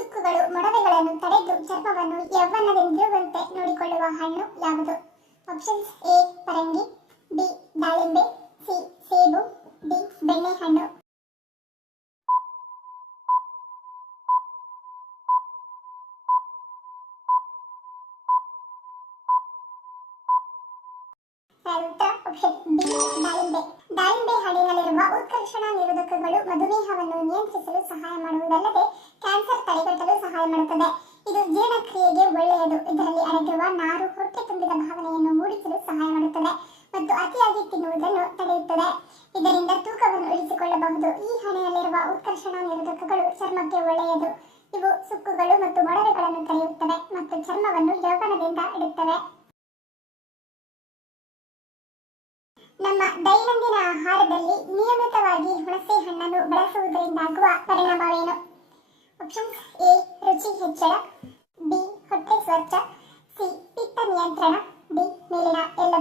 ಸುಕ್ಕುಗಳು ಮೊಡವೆಗಳನ್ನು ತಡೆದು ಚರ್ಮವನ್ನು ಯೌವನದಿಂದಿರುವಂತೆ ನೋಡಿಕೊಳ್ಳುವ ಹಣ್ಣು ಯಾವುದು? ಆಪ್ಷನ್ಸ್: ಎ ಪರಂಗಿ, ಬಿ ದಾಳಿಂಬೆ, ಸಿ ಸೇಬು, ಡಿ ಬೆಣ್ಣೆಹಣ್ಣು. ಉತ್ತರ ಆಪ್ಷನ್ ಬಿ ದಾಳಿಂಬೆ. ದಾಳಿಂಬೆ ಹಣ್ಣಿನಲ್ಲಿರುವ ಉತ್ಕರ್ಷಣ ನಿರೋಧಕಗಳು ಮಧುಮೇಹವನ್ನು ನಿಯಂತ್ರಿಸಲು ಸಹಾಯ ಮಾಡುವುದಲ್ಲದೆ ಕ್ಯಾನ್ಸರ್ ತಡೆಗಟ್ಟಲು ಸಹಾಯ ಮಾಡುತ್ತದೆ. ಇದು ಜೀರ್ಣಕ್ರಿಯೆಗೆ ಒಳ್ಳೆಯದು. ಇದರಲ್ಲಿ ಅಡಗಿರುವ ನಾರು ಹೊಟ್ಟೆ ತುಂಬಿದ ಭಾವನೆಯನ್ನು ಮೂಡಿಸಲು ಸಹಾಯ ಮಾಡುತ್ತದೆ ಮತ್ತು ಅತಿಯಾಗಿ ತಿನ್ನುವುದನ್ನು ತಡೆಯುತ್ತದೆ. ಇದರಿಂದ ತೂಕವನ್ನು ಇಳಿಸಿಕೊಳ್ಳಬಹುದು. ಈ ಹಣ್ಣಿನಲ್ಲಿರುವ ಉತ್ಕರ್ಷಣ ನಿರೋಧಕಗಳು ಚರ್ಮಕ್ಕೆ ಒಳ್ಳೆಯದು. ಇವು ಸುಕ್ಕುಗಳು ಮತ್ತು ಮೊಡವೆಗಳನ್ನು ತಡೆಯುತ್ತವೆ ಮತ್ತು ಚರ್ಮವನ್ನು ಯೌವನದಿಂದ ಇಡುತ್ತವೆ. ನಮ್ಮ ದೈನಂದಿನ ಆಹಾರದಲ್ಲಿ ನಿಯಮಿತವಾಗಿ ಹುಣಸೆ ಹಣ್ಣನ್ನು ಬಳಸುವುದರಿಂದಾಗುವ ಪರಿಣಾಮವೇನು? ಆಪ್ಷನ್ಸ್: ಎ ರುಚಿ ಹೆಚ್ಚಳ, ಬಿ ಹೊಟ್ಟೆ ಸ್ವಚ್ಛ, ಸಿ ಪಿತ್ತ ನಿಯಂತ್ರಣ, ಡಿ ಮೇಲಿನ ಎಲ್ಲ.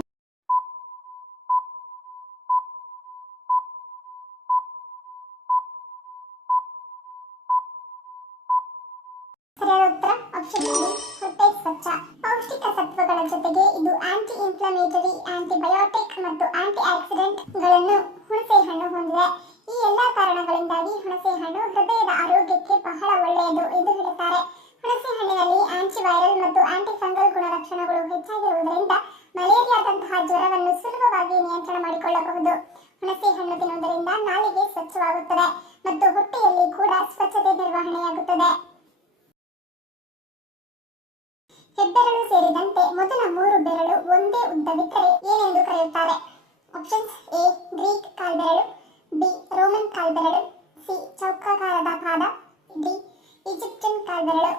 ಸರಿಯಾದ ಉತ್ತರ ಆಪ್ಷನ್ ಬಿ ಹೊಟ್ಟೆ ಸ್ವಚ್ಛ. ಪೌಷ್ಟಿಕ ಸತ್ವಗಳ ಜೊತೆಗೆ ಇದು ಆಂಟಿ ಇನ್ಫ್ಲಮೇಟರಿ, ಆಂಟಿಬಯೋಟಿಕ್ ಮತ್ತು ಆಂಟಿ ಆಕ್ಸಿಡೆಂಟ್ ಗಳನ್ನು ಹುಣಸೆ ಹಣ್ಣು ಹೊಂದಿದೆ. ಈ ಎಲ್ಲಾ ಕಾರಣಗಳಿಂದಾಗಿ ಹುಣಸೆ ಹಣ್ಣು ಹೃದಯದ ಆರೋಗ್ಯಕ್ಕೆ ಬಹಳ ಒಳ್ಳೆಯದು ಎಂದು ಹೇಳುತ್ತಾರೆ. ಹುಣಸೆ ಹಣ್ಣಿನಲ್ಲಿ ಆಂಟಿವೈರಲ್ ಮತ್ತು ಆಂಟಿ ಫಂಗಲ್ ಗುಣಲಕ್ಷಣಗಳು ಹೆಚ್ಚಾಗಿರುವುದರಿಂದ ಮಲೇರಿಯಾದಂತಹ ಜ್ವರವನ್ನು ಸುಲಭವಾಗಿ ನಿಯಂತ್ರಣ ಮಾಡಿಕೊಳ್ಳಬಹುದು. ಹುಣಸೆ ಹಣ್ಣು ತಿನ್ನುವುದರಿಂದ ನಾಲಿಗೆ ಸ್ವಚ್ಛವಾಗುತ್ತದೆ ಮತ್ತು ಹೊಟ್ಟೆಯಲ್ಲಿ ಕೂಡ ಸ್ವಚ್ಛತೆ ನಿರ್ವಹಣೆಯಾಗುತ್ತದೆ. ಹೆಬ್ಬೆರಳು ಸೇರಿದಂತೆ ಮೊದಲ 3 ಬೆರಳು ಒಂದೇ ಉದ್ದವಿದ್ದರೆ ಏನೆಂದು ಕರೆಯುತ್ತಾರೆ? ಆಪ್ಷನ್ಸ್: ಎ ಗ್ರೀಕ್ ಕಾಲ್ಬೆರಳು, ಬಿ ರೋಮನ್ ಕಾಲ್ಬೆರಳು, ಸಿ ಚೌಕಾಕಾರದ ಪಾದ, ಡಿ ಈಜಿಪ್ಟಿಯನ್ ಕಾಲ್ಬೆರಳು.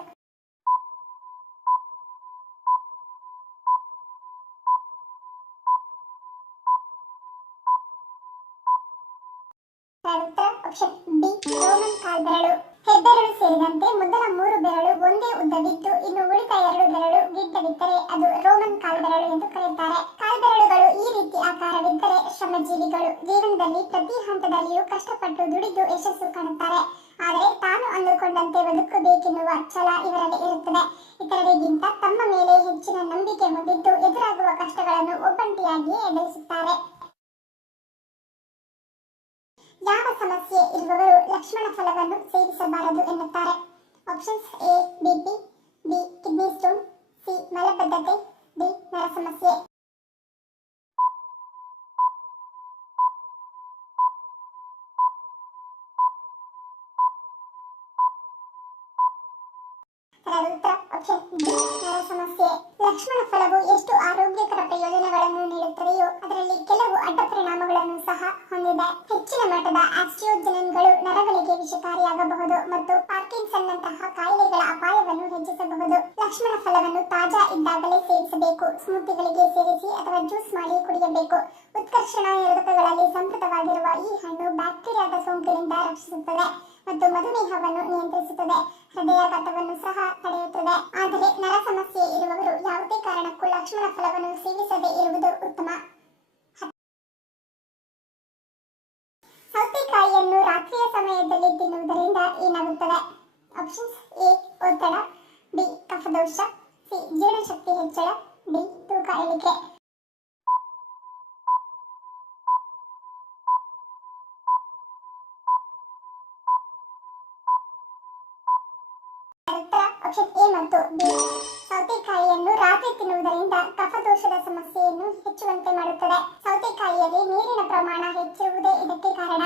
ಉತ್ತರ ಆಪ್ಷನ್ ಬಿ ರೋಮನ್ ಕಾಲ್ಬೆರಳು. ಹೆಬ್ಬೆರಳು ಸೇರಿದಂತೆ ಮೊದಲ 3 ಬೆರಳು ಒಂದೇ ಉದ್ದವಿದ್ದು ಇನ್ನು ಉಳಿದ 2 ಬೆರಳು ಗಿಡ್ಡವಿದ್ದರೆ ಅದು ರೋಮನ್ ಕಾಲ್ಬೆರಳು ಎಂದು ಕರೆಯುತ್ತಾರೆ. ಕಾಲ್ಬೆರಳುಗಳು ಈ ರೀತಿ ಆಕಾರವಿದ್ದರೆ ಶ್ರಮಜೀವಿಗಳು. ಜೀವನದಲ್ಲಿ ಪ್ರತಿ ಹಂತದಲ್ಲಿಯೂ ಕಷ್ಟಪಟ್ಟು ದುಡಿದು ಯಶಸ್ಸು ಕಾಣುತ್ತಾರೆ. ಆದರೆ ತಾನು ಅಂದುಕೊಂಡಂತೆ ಬದುಕಬೇಕೆನ್ನುವ ಛಲ ಇವರಲ್ಲಿ ಇರುತ್ತದೆ. ಇತರರಿಗಿಂತ ತಮ್ಮ ಮೇಲೆ ಹೆಚ್ಚಿನ ನಂಬಿಕೆ ಹೊಂದಿದ್ದು ಎದುರಾಗುವ ಕಷ್ಟಗಳನ್ನು ಒಬ್ಬಂಟಿಯಾಗಿಯೇ ಎದುರಿಸುತ್ತಾರೆ. ಯಾವ ಸಮಸ್ಯೆ ಇರುವವರು ಲಕ್ಷ್ಮಣ ಫಲವನ್ನು ಸೇವಿಸಬಾರದು ಎನ್ನುತ್ತಾರೆ? Options: A BP, B kidney stone, C ಮಲಬದ್ಧತೆ, ಡಿ ನರ ಸಮಸ್ಯೆ. ಉತ್ತರ ಆಪ್ಷನ್ ಡಿ ನರ ಸಮಸ್ಯೆ. ಲಕ್ಷ್ಮಣ ಫಲವು ಎಷ್ಟು ಆರೋಗ್ಯಕರ ಪ್ರಯೋಜನಗಳನ್ನು ನೀಡುತ್ತದೆಯೋ ಅದರಲ್ಲಿ ಕೆಲವು ಅಡ್ಡ ಪರಿಣಾಮಗಳನ್ನು ಸಹ ಹೊಂದಿದೆ. ಹೆಚ್ಚಿನ ಮಟ್ಟದ ಆಸ್ಟಿಯೋಜೆನ್ಗಳು ನರಗಳಿಗೆ ವಿಷಕಾರಿಯಾಗಬಹುದು ಮತ್ತು ಪಾರ್ಕಿನ್ಸನ್ ನಂತಹ ಕಾಯಿಲೆಗಳ ಅಪಾಯವನ್ನು ಹೆಚ್ಚಿಸಬಹುದು. ಲಕ್ಷ್ಮಣ ಫಲವನ್ನು ತಾಜಾ ಇದ್ದಾಗಲೇ ಸೇವಿಸಬೇಕು. ಸ್ಮೂತಿಗಳಿಗೆ ಸೇರಿಸಿ ಅಥವಾ ಜ್ಯೂಸ್ ಮಾಡಿ ಕುಡಿಯಬೇಕು. ಉತ್ಕರ್ಷಣ ನಿರೋಧಕಗಳಲ್ಲಿ ಸಮೃದ್ಧವಾಗಿರುವ ಈ ಹಣ್ಣು ಬ್ಯಾಕ್ಟೀರಿಯಾದ ಸೋಂಕಿನಿಂದ ರಕ್ಷಿಸುತ್ತದೆ ಮತ್ತು ಮಧುಮೇಹವನ್ನು ನಿಯಂತ್ರಿಸುತ್ತದೆ. ಹೃದಯಾಘಾತವನ್ನು ಸಹ ತಡೆಯುತ್ತದೆ. ಆದರೆ ನರ ಸಮಸ್ಯೆ ಇರುವವರು ಯಾವುದೇ ಕಾರಣಕ್ಕೂ ಲಕ್ಷ್ಮಣ ಫಲವನ್ನು ಸೇವಿಸದೇ ಇರುವುದು ಉತ್ತಮ. ಸೌತೆಕಾಯಿಯನ್ನು ರಾತ್ರಿಯ ಸಮಯದಲ್ಲಿ ತಿನ್ನುವುದರಿಂದ ಏನಾಗುತ್ತದೆ? ಆಪ್ಷನ್ಸ್: ಎ ಒತ್ತಡ, ಬಿ ಕಫದೋಷ, ಸಿ ಜೀರ್ಣಶಕ್ತಿ ಹೆಚ್ಚಳ, ಡಿ ತೂಕ ಇಳಿಕೆ. ಆಪ್ಷನ್ ಎ ಮತ್ತು ಬಿ. ಸೌತೆಕಾಯಿಯನ್ನು ರಾತ್ರಿ ತಿನ್ನುವುದರಿಂದ ಕಫದೋಷದ ಸಮಸ್ಯೆಯನ್ನು ಹೆಚ್ಚುವಂತೆ ಮಾಡುತ್ತದೆ. ಸೌತೆಕಾಯಿಯಲ್ಲಿ ನೀರಿನ ಪ್ರಮಾಣ ಹೆಚ್ಚಿರುವುದೇ ಇದಕ್ಕೆ ಕಾರಣ.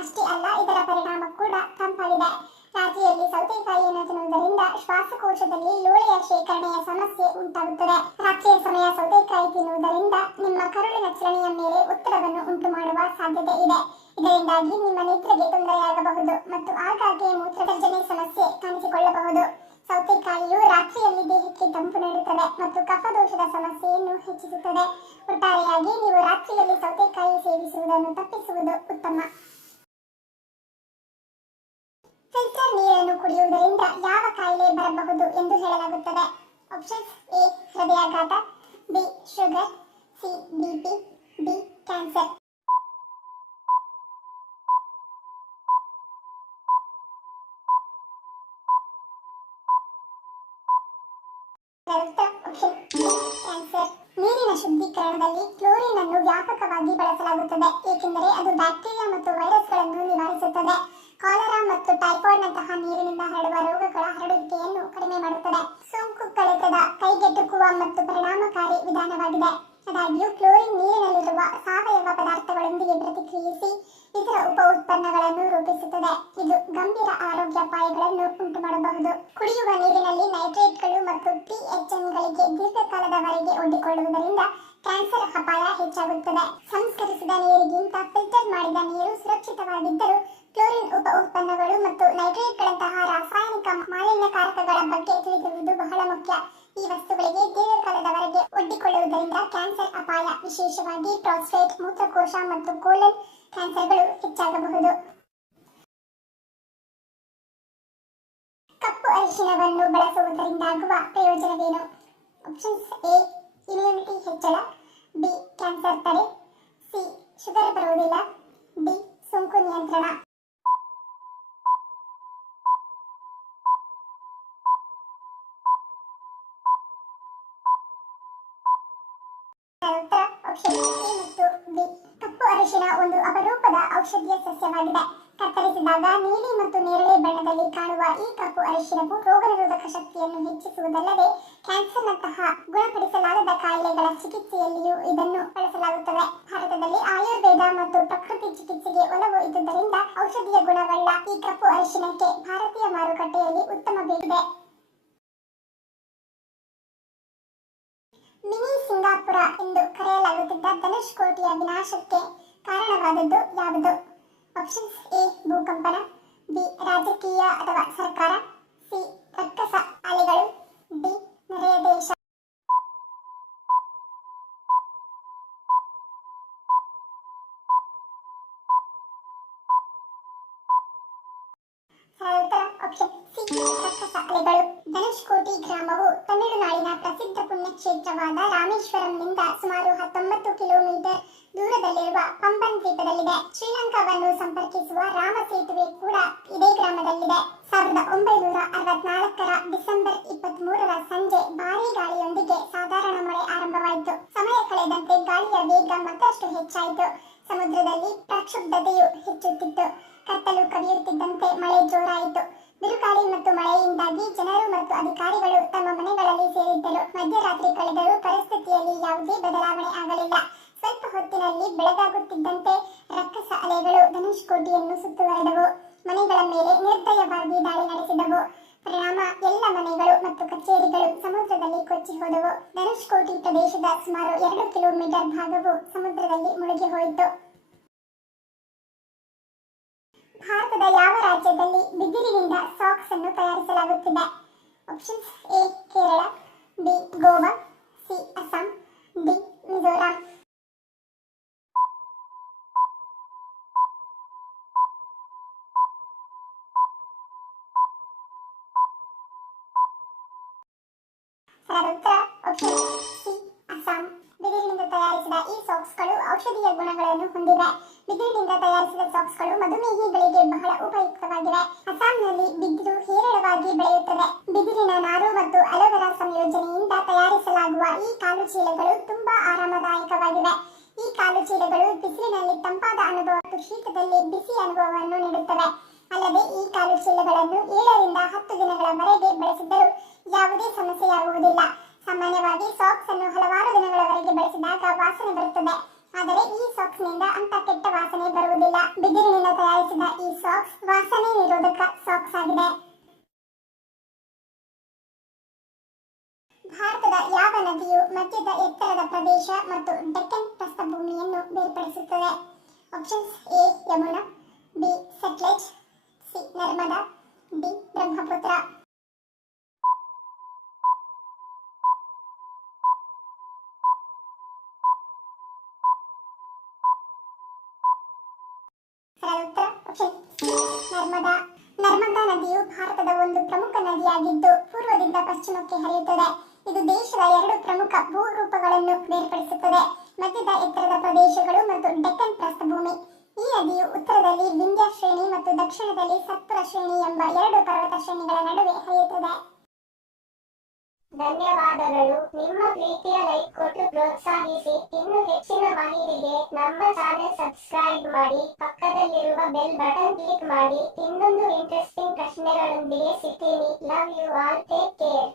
ಅಷ್ಟೇ ಅಲ್ಲ, ಇದರ ಪರಿಣಾಮ ಕೂಡ ತಂಪಾಗಿದೆ. ರಾತ್ರಿಯಲ್ಲಿ ಸೌತೆಕಾಯಿಯನ್ನು ತಿನ್ನುವುದರಿಂದ ಶ್ವಾಸಕೋಶದಲ್ಲಿ ಲೋಳೆಯ ಶೇಖರಣೆಯ ಸಮಸ್ಯೆ ಉಂಟಾಗುತ್ತದೆ. ರಾತ್ರಿಯ ಸಮಯ ಸೌತೆಕಾಯಿ ತಿನ್ನುವುದರಿಂದ ನಿಮ್ಮ ಕರುಳಿನ ಚಲನೆಯ ಮೇಲೆ ಒತ್ತಡವನ್ನು ಉಂಟು ಮಾಡುವ ಸಾಧ್ಯತೆ ಇದೆ. ಇದರಿಂದಾಗಿ ನಿಮ್ಮ ನಿದ್ರೆಗೆ ತೊಂದರೆಯಾಗಬಹುದು ಮತ್ತು ಆಗಾಗ್ಗೆ ಮೂತ್ರವಿಸರ್ಜನೆ ಸಮಸ್ಯೆ ಕಾಣಿಸಿಕೊಳ್ಳಬಹುದು. ಸೌತೆಕಾಯಿಯು ರಾತ್ರಿಯಲ್ಲಿ ದೇಹಕ್ಕೆ ತಂಪು ನೀಡುತ್ತದೆ ಮತ್ತು ಕಫದೋಷದ ಸಮಸ್ಯೆಯನ್ನು ಹೆಚ್ಚಿಸುತ್ತದೆ. ಒಟ್ಟಾರೆಯಾಗಿ ನೀವು ರಾತ್ರಿಯಲ್ಲಿ ಸೌತೆಕಾಯಿ ಸೇವಿಸುವುದನ್ನು ತಪ್ಪಿಸುವುದು ಉತ್ತಮ. ಫಿಲ್ಟರ್ ನೀರನ್ನು ಕುಡಿಯುವುದರಿಂದ ಯಾವ ಕಾಯಿಲೆ ಬರಬಹುದು ಎಂದು ಹೇಳಲಾಗುತ್ತದೆ? ಆಪ್ಷನ್ಸ್: ಎ ಹೃದಯಾಘಾತ, B sugar, C BP, D cancer. ನೀರಿನಲ್ಲಿ ಕ್ಲೋರಿನ್ ಅನ್ನು ವ್ಯಾಪಕವಾಗಿ ಬಳಸಲಾಗುತ್ತದೆ, ಏಕೆಂದರೆ ಅದು ಬ್ಯಾಕ್ಟೀರಿಯಾ ಮತ್ತು ವೈರಸ್ಗಳನ್ನು ನಿವಾರಿಸುತ್ತದೆ. ಕಾಲರಾ ಮತ್ತು ಟೈಫಾಯ್ಡ್ನಂತಹ ನೀರಿನಿಂದ ಹರಡುವ ರೋಗಗಳ ಹರಡುವಿಕೆಯನ್ನು ಕಡಿಮೆ ಮಾಡುತ್ತದೆ. ಸೋಂಕು ಕಳೆತದ ಕೈಗೆಟುಕುವ ಮತ್ತು ಪರಿಣಾಮಕಾರಿ ವಿಧಾನವಾಗಿದೆ. ಆದಾಗ್ಯೂ ಕ್ಲೋರಿನ್ ನೀರಿನಲ್ಲಿರುವ ಸಾವಯವ ಪದಾರ್ಥಗಳೊಂದಿಗೆ ಪ್ರತಿಕ್ರಿಯಿಸಿ ಇತರ ಉಪ ಉತ್ಪನ್ನಗಳನ್ನು ರೂಪಿಸುತ್ತದೆ. ಇದು ಗಂಭೀರ ಆರೋಗ್ಯಾಪಾಯಗಳನ್ನು ಉಂಟುಮಾಡಬಹುದು. ಕುಡಿಯುವ ನೀರಿನಲ್ಲಿ ನೈಟ್ರೇಟ್ಗಳು ಮತ್ತು ಟಿಎಚ್ಎನ್ಗಳಿಗೆ ದೀರ್ಘಕಾಲದವರೆಗೆ ಒಡ್ಡಿಕೊಳ್ಳುವುದರಿಂದ ಕ್ಯಾನ್ಸರ್ ಅಪಾಯ ಹೆಚ್ಚಾಗುತ್ತದೆ. ಸಂಸ್ಕರಿಸಿದ ನೀರಿಗಿಂತ ಫಿಲ್ಟರ್ ಮಾಡಿದ ನೀರು ಸುರಕ್ಷಿತವಾಗಿದ್ದರೂ ಕ್ಲೋರಿನ್ ಉಪ ಉತ್ಪನ್ನಗಳು ಮತ್ತು ನೈಟ್ರೇಟ್ಗಳಂತಹ ರಾಸಾಯನಿಕ ಮಾಲಿನ್ಯಕಾರಕಗಳ ಬಗ್ಗೆ ತಿಳಿದಿರುವುದು ಬಹಳ ಮುಖ್ಯ. ಈ ವಸ್ತುಗಳಿಗೆ ದೀರ್ಘಕಾಲದವರೆಗೆ ಒಡ್ಡಿಕೊಳ್ಳುವುದರಿಂದ ಕ್ಯಾನ್ಸರ್ ಅಪಾಯ, ವಿಶೇಷವಾಗಿ ಪ್ರಾಸ್ಟೇಟ್, ಮೂತ್ರಕೋಶ ಮತ್ತು ಕೋಲನ್ ಕ್ಯಾನ್ಸರ್ಗಳು ಹೆಚ್ಚಾಗಬಹುದು. ಕಪ್ಪು ಅರಿಶಿನವನ್ನು ಬಳಸುವುದರಿಂದಾಗುವ ಪ್ರಯೋಜನವೇನು? Options: A. ಇಮ್ಯುನಿಟಿ ಹೆಚ್ಚಳ, ಬಿ. ಕ್ಯಾನ್ಸರ್ ತಡೆ, ಸಿ. ಶುಗರ್ ಬರುವುದಿಲ್ಲ, ಡಿ. ಸೋಂಕು ನಿಯಂತ್ರಣ. ಉತ್ತರ ಆಪ್ಷನ್ ಎ ಮತ್ತು ಬಿ. ಕಪ್ಪು ಅರಿಶಿನ ಒಂದು ಅಪರೂಪದ ಔಷಧೀಯ ಸಸ್ಯವಾಗಿದೆ. ಕತ್ತರಿಸಿದಾಗ ನೀಲಿ ಮತ್ತು ನೇರಳೆ ಬಣ್ಣದಲ್ಲಿ ಕಾಣುವ ಈ ಕಪ್ಪು ಅರಿಶಿನವು ರೋಗನಿರೋಧಕ ಶಕ್ತಿಯನ್ನು ಹೆಚ್ಚಿಸುವುದಲ್ಲದೆ ಕ್ಯಾನ್ಸರ್ನಂತಹ ಗುಣಪಡಿಸಲಾಗದ ಕಾಯಿಲೆಗಳ ಚಿಕಿತ್ಸೆಯಲ್ಲಿಯೂ ಇದನ್ನು ಬಳಸಲಾಗುತ್ತದೆ. ಭಾರತದಲ್ಲಿ ಆಯುರ್ವೇದ ಮತ್ತು ಪ್ರಕೃತಿ ಚಿಕಿತ್ಸೆಗೆ ಒಲವು ಇದ್ದುದರಿಂದ ಔಷಧೀಯ ಗುಣವುಳ್ಳ ಈ ಕಪ್ಪು ಅರಿಶಿನಕ್ಕೆ ಭಾರತೀಯ ಮಾರುಕಟ್ಟೆಯಲ್ಲಿ ಉತ್ತಮ ಬೇಡಿಕೆ. ಮಿನಿ ಸಿಂಗಾಪುರ ಎಂದು ಕರೆಯಲಾಗುತ್ತಿದ್ದ ಧನುಷ್ಕೋಟಿಯ ವಿನಾಶಕ್ಕೆ ಕಾರಣವಾದದ್ದು ಯಾವುದು? Options: A. ಭೂಕಂಪನ, ಬಿ. ರಾಜಕೀಯ ಅಥವಾ ಸರ್ಕಾರ, ಸಿ. ರಕ್ಕಸ ಅಲೆಗಳು, ಡಿ. ನೆರೆಯ ದೇಶ. ಉತ್ತರ ಆಪ್ಷನ್ ಸಿ. ರಕ್ಕಸ ಅಲೆಗಳು. ಧನುಷ್ಕೋಟಿ ಗ್ರಾಮವು ತಮಿಳುನಾಡಿನ ಪ್ರಸಿದ್ಧ ಪುಣ್ಯಕ್ಷೇತ್ರವಾದ ರಾಮೇಶ್ವರಂನಿಂದ ಸುಮಾರು 19 ಕಿಲೋಮೀಟರ್ ದೂರದಲ್ಲಿರುವ ಪಂಬನ್ ದ್ವೀಪದಲ್ಲಿದೆ. ಶ್ರೀಲಂಕಾವನ್ನು ಸಂಪರ್ಕಿಸುವ ರಾಮ ಸೇತುವೆ ಕೂಡ ಇದೇ ಗ್ರಾಮದಲ್ಲಿದೆ. 1964ರ ಡಿಸೆಂಬರ್ 23ರ ಸಂಜೆ ಭಾರೀ ಗಾಳಿಯೊಂದಿಗೆ ಸಾಧಾರಣ ಮಳೆ ಆರಂಭವಾಯಿತು. ಸಮಯ ಕಳೆದಂತೆ ಗಾಳಿಯ ವೇಗ ಮತ್ತಷ್ಟು ಹೆಚ್ಚಾಯಿತು. ಸಮುದ್ರದಲ್ಲಿ ಪ್ರಕ್ಷುಬ್ಧತೆಯು ಹೆಚ್ಚುತ್ತಿತ್ತು. ಕತ್ತಲು ಕವಿಯುತ್ತಿದ್ದಂತೆ ಮಳೆ ಜೋರಾಯಿತು. ಬಿರುಗಾಳಿ ಮತ್ತು ಮಳೆಯಿಂದಾಗಿ ಜನರು ಮತ್ತು ಅಧಿಕಾರಿಗಳು ತಮ್ಮ ಮನೆಗಳಲ್ಲಿ ಸೇರಿದ್ದರು. ಮಧ್ಯರಾತ್ರಿ ಕಳೆದರೂ ಪರಿಸ್ಥಿತಿಯಲ್ಲಿ ಯಾವುದೇ ಬದಲಾವಣೆ ಆಗಲಿಲ್ಲ. ಸ್ವಲ್ಪ ಹೊತ್ತಿನಲ್ಲಿ ಬೆಳಗಾಗುತ್ತಿದ್ದಂತೆ ರಕ್ಕಸ ಅಲೆಗಳು ಧನುಷ್ಕೋಟಿಯನ್ನು ಸುತ್ತುವರೆದವು. ಮನೆಗಳ ಮೇಲೆ ನಿರ್ದಯವಾಗಿ ದಾಳಿ ನಡೆಸಿದವು. ಪರಿಣಾಮ ಎಲ್ಲ ಮನೆಗಳು ಮತ್ತು ಕಚೇರಿಗಳು ಸಮುದ್ರದಲ್ಲಿ ಕೊಚ್ಚಿ ಹೋದವು. ಧನುಷ್ಕೋಟಿ ಪ್ರದೇಶದ ಸುಮಾರು 2 ಕಿಲೋಮೀಟರ್ ಭಾಗವು ಸಮುದ್ರದಲ್ಲಿ ಮುಳುಗಿ ಹೋಯಿತು. ಭಾರತದ ಯಾವ ರಾಜ್ಯದಲ್ಲಿ ಬಿದಿರಿನಿಂದ ಸಾಕ್ಸ್ ಅನ್ನು ತಯಾರಿಸಲಾಗುತ್ತಿದೆ? Options: A. Kerala, B. Goa, C. Assam, D. Mizoram. ಉತ್ತರ ಆಪ್ಷನ್ ಸಿ. ಅಸ್ಸಾಂ. ಬಿದಿರಿನಿಂದ ತಯಾರಿಸಿದ ಈ ಸಾಕ್ಸ್ಗಳು ಔಷಧೀಯ ಗುಣಗಳನ್ನು ಹೊಂದಿವೆ. ಬಿದಿರಿನಿಂದ ತಯಾರಿಸಿದ ಸಾಕ್ಸ್ಗಳು ಮಧುಮೇಹಿಗಳಿಗೆ ಬಹಳ ಉಪಯುಕ್ತವಾಗಿವೆ. ಅಸ್ಸಾಂನಲ್ಲಿ ಬಿದಿರು ಹೇರಳವಾಗಿ ಬೆಳೆಯುತ್ತದೆ. ಬಿದಿರಿನ ನಾರು ಮತ್ತು ಅಲೋವೆರಾ ಸಂಯೋಜನೆಯಿಂದ ತಯಾರಿಸಲಾಗುವ ಈ ಕಾಲು ಚೀಲಗಳು ತುಂಬಾ ಆರಾಮದಾಯಕವಾಗಿವೆ. ಈ ಕಾಲು ಚೀಲಗಳು ಬಿಸಿಲಿನಲ್ಲಿ ತಂಪಾದ ಅನುಭವ ಮತ್ತು ಶೀತದಲ್ಲಿ ಬಿಸಿ ಅನುಭವವನ್ನು ನೀಡುತ್ತವೆ. ಅಲ್ಲದೆ ಈ ಕಾಲು ಚೀಲಗಳನ್ನು 7 ರಿಂದ 10 ದಿನಗಳವರೆಗೆ ಬಳಸಿದರೂ ಯಾವುದೇ ಸಮಸ್ಯೆಯಾಗುವುದಿಲ್ಲ. ಸಾಮಾನ್ಯವಾಗಿ ಸಾಕ್ಸ್ ಅನ್ನು ಹಲವಾರು ದಿನಗಳವರೆಗೆ ಬಳಸಿದಾಗ ವಾಸನೆ ಬರುತ್ತದೆ. ಆದರೆ ಈ ಸಾಕ್ಸ್ ನಿಂದ ಅಂತ ಕೆಟ್ಟ ವಾಸನೆ ಬರುವುದಿಲ್ಲ. ಬಿದಿರಿನಿಂದ ತಯಾರಿಸಿದ ಈ ಸಾಕ್ಸ್ ವಾಸನೆ ನಿರೋಧಕ ಸಾಕ್ಸ್ ಆಗಿದೆ. ಭಾರತದ ಯಾವ ನದಿಯು ಮಧ್ಯದ ಎತ್ತರದ ಪ್ರದೇಶ ಮತ್ತು ಡೆಕ್ಕನ್ ಪ್ರಸ್ಥಭೂಮಿಯನ್ನು ಬೇರ್ಪಡಿಸುತ್ತದೆ? Options: A. Yamuna, B. Sutlej, C. Narmada, D. Brahmaputra. ಉತ್ತರ ಆಪ್ಷನ್ ಸಿ. ನರ್ಮದಾ. ನರ್ಮದಾ ನದಿಯು ಭಾರತದ ಒಂದು ಪ್ರಮುಖ ನದಿಯಾಗಿದ್ದು ಪೂರ್ವದಿಂದ ಪಶ್ಚಿಮಕ್ಕೆ ಹರಿಯುತ್ತದೆ. ಇದು ದೇಶದ 2 ಪ್ರಮುಖ ಭೂರೂಪಗಳನ್ನು ಬೇರ್ಪಡಿಸುತ್ತದೆ: ಮಧ್ಯದ ಎತ್ತರದ ಪ್ರದೇಶಗಳು ಮತ್ತು ಡೆಕ್ಕನ್ ಪ್ರಸ್ಥಭೂಮಿ. ಈ ನದಿಯು ಉತ್ತರದಲ್ಲಿ ವಿಂಧ್ಯ ಶ್ರೇಣಿ ಮತ್ತು ದಕ್ಷಿಣದಲ್ಲಿ ಸತ್ಪುರ ಶ್ರೇಣಿ ಎಂಬ 2 ಪರ್ವತ ಶ್ರೇಣಿಗಳ ನಡುವೆ ಹರಿಯುತ್ತದೆ. ಧನ್ಯವಾದಗಳು. ನಿಮ್ಮ ಪ್ರೀತಿಯ ಲೈಕ್ ಕೊಟ್ಟು ಪ್ರೋತ್ಸಾಹಿಸಿ. ಇನ್ನು ಹೆಚ್ಚಿನ ಮಾಹಿತಿಗೆ ನಮ್ಮ ಚಾನೆಲ್ ಸಬ್ಸ್ಕ್ರೈಬ್ ಮಾಡಿ, ಪಕ್ಕದಲ್ಲಿರುವ ಬೆಲ್ ಬಟನ್ ಕ್ಲಿಕ್ ಮಾಡಿ. ಇನ್ನೊಂದು ಇಂಟ್ರೆಸ್ಟಿಂಗ್ ಪ್ರಶ್ನೆಗಳೊಂದಿಗೆ ಸಿಗ್ತೀನಿ. Love you all, take care.